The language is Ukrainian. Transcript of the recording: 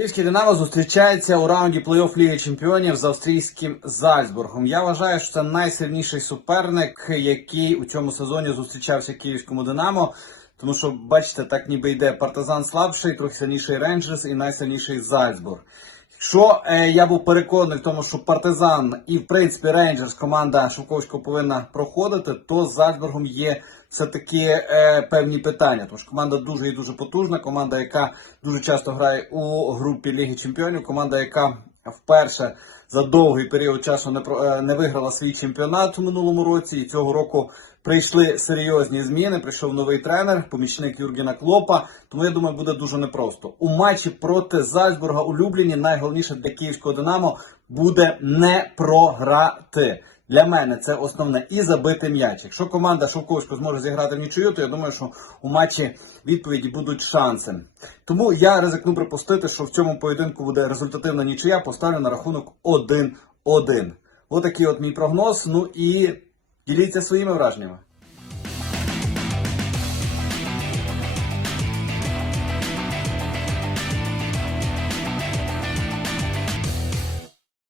Київський Динамо зустрічається у раунді плей-офф Ліги Чемпіонів з австрійським Зальцбургом. Я вважаю, що це найсильніший суперник, який у цьому сезоні зустрічався київському Динамо. Тому що, бачите, так ніби йде партизан слабший, трохи сильніший Рейнджерс і найсильніший Зальцбург. Якщо е, я був переконаний в тому, що партизан і в принципі Рейнджерс команда Шовковського повинна проходити, то з Зальцбургом є все-таки е, певні питання. Тому що команда дуже і дуже потужна, команда, яка дуже часто грає у групі Ліги Чемпіонів, команда, яка вперше за довгий період часу не, е, не виграла свій чемпіонат у минулому році, і цього року прийшли серйозні зміни. Прийшов новий тренер, помічник Юргена Клопа. Тому я думаю, буде дуже непросто. У матчі проти Зальцбурга у Любліні найголовніше для київського Динамо буде не програти. Для мене це основне і забити м'яч. Якщо команда Шовковського зможе зіграти в нічию, то я думаю, що у матчі відповіді будуть шанси. Тому я ризикну припустити, що в цьому поєдинку буде результативна нічия. Поставлю на рахунок 1-1. Отакий от мій прогноз. Ну і діліться своїми враженнями.